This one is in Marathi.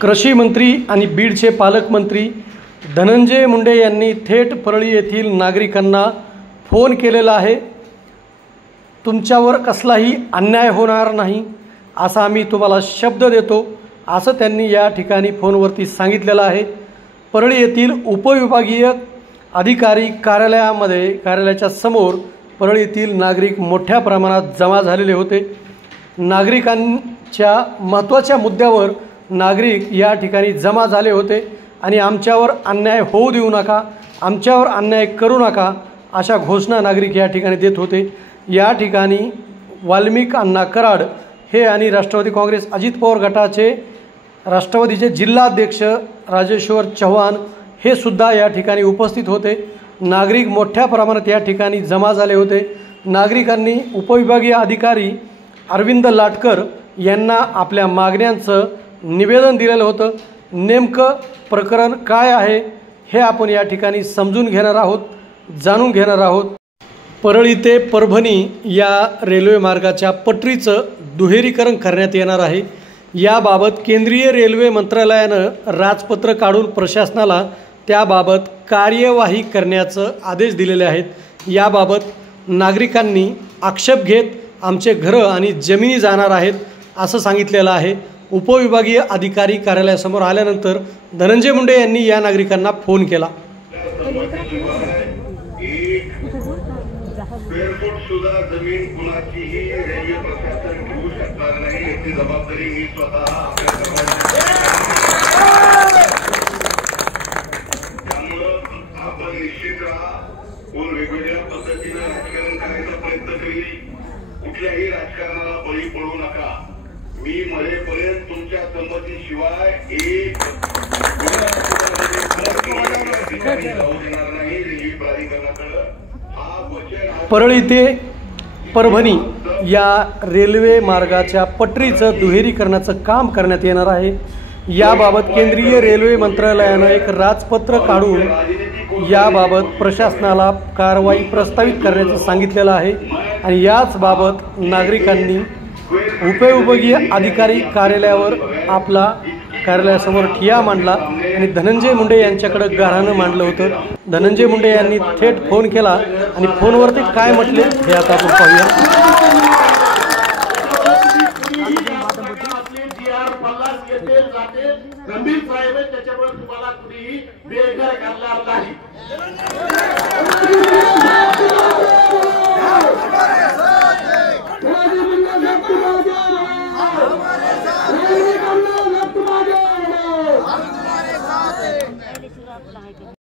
कृषी मंत्री आणि बीडचे पालकमंत्री धनंजय मुंडे यांनी थेट परळी येथील नागरिकांना फोन केलेला आहे। तुमच्यावर कसलाही अन्याय होणार नाही असा आम्ही तुम्हाला शब्द देतो असं त्यांनी या ठिकाणी फोनवरती सांगितलेलं आहे। परळी येथील उपविभागीय अधिकारी कार्यालयाच्या समोर परळी येथील नागरिक मोठ्या प्रमाणात जमा झालेले होते। नागरिकांच्या महत्त्वाच्या मुद्द्यावर नागरिक या ठिकाणी जमा झाले होते आणि आमच्यावर अन्याय होऊ देऊ नका, आमच्यावर अन्याय करू नका अशा घोषणा नागरिक या ठिकाणी देत होते। या ठिकाणी वाल्मिक अण्णा कराड हे आणि राष्ट्रवादी काँग्रेस अजित पवार गटाचे राष्ट्रवादीचे जिल्हाध्यक्ष राजेश्वर चव्हाण हे सुद्धा या ठिकाणी उपस्थित होते। नागरिक मोठ्या प्रमाणात या ठिकाणी जमा झाले होते। नागरिकांनी उपविभागीय अधिकारी अरविंद लाटकर यांना आपल्या मागण्यांचं निवेदन दिलेलं होतं। नेमकं प्रकरण काय आहे हे आपण या ठिकाणी समजून घेणार आहोत, जाणून घेणार आहोत। परळी ते परभणी या रेल्वे मार्गाच्या पटरीचं दुहेरीकरण करण्यात येणार आहे। याबाबत केंद्रीय रेल्वे मंत्रालयानं राजपत्र काढून प्रशासनाला त्याबाबत कार्यवाही करण्याचं आदेश दिलेले आहेत। याबाबत नागरिकांनी आक्षेप घेत आमचे घरं आणि जमिनी जाणार आहेत असं सांगितलेलं आहे। उपविभागीय अधिकारी कार्यालयासमोर आल्यानंतर धनंजय मुंडे यांनी या नागरिकांना फोन केला। सुद्धा जमीन कुणाचीही रेल्वे प्रशासन घेऊ शकणार नाही याची जबाबदारी मी स्वतः त्यामुळं आपण निश्चित राहा। कोण वेगवेगळ्या पद्धतीनं राजकारण करायचा प्रयत्न करील, कुठल्याही राजकारणाला बळी पडू नका। मी मरेपर्यंत तुमच्या संमतीशिवाय एक जाऊ देणार नाही रेल्वे प्राधिकरणाकडे। परळी ते परभणी या रेल्वे मार्गाच्या पटरीचं दुहेरीकरणाचं काम करण्यात येणार आहे। याबाबत केंद्रीय रेल्वे मंत्रालयानं एक राजपत्र काढून याबाबत प्रशासनाला कारवाई प्रस्तावित करण्याचं सांगितलेलं आहे आणि याच बाबत नागरिकांनी उपविभागीय अधिकारी कार्यालयावर आपला कार्यालयासमोर ठिय्या मांडला आणि धनंजय मुंडे यांच्याकडे गाऱ्हाणं मांडलं होतं। धनंजय मुंडे यांनी थेट फोन केला आणि फोनवरती काय म्हटले हे आता आपण पाहूया।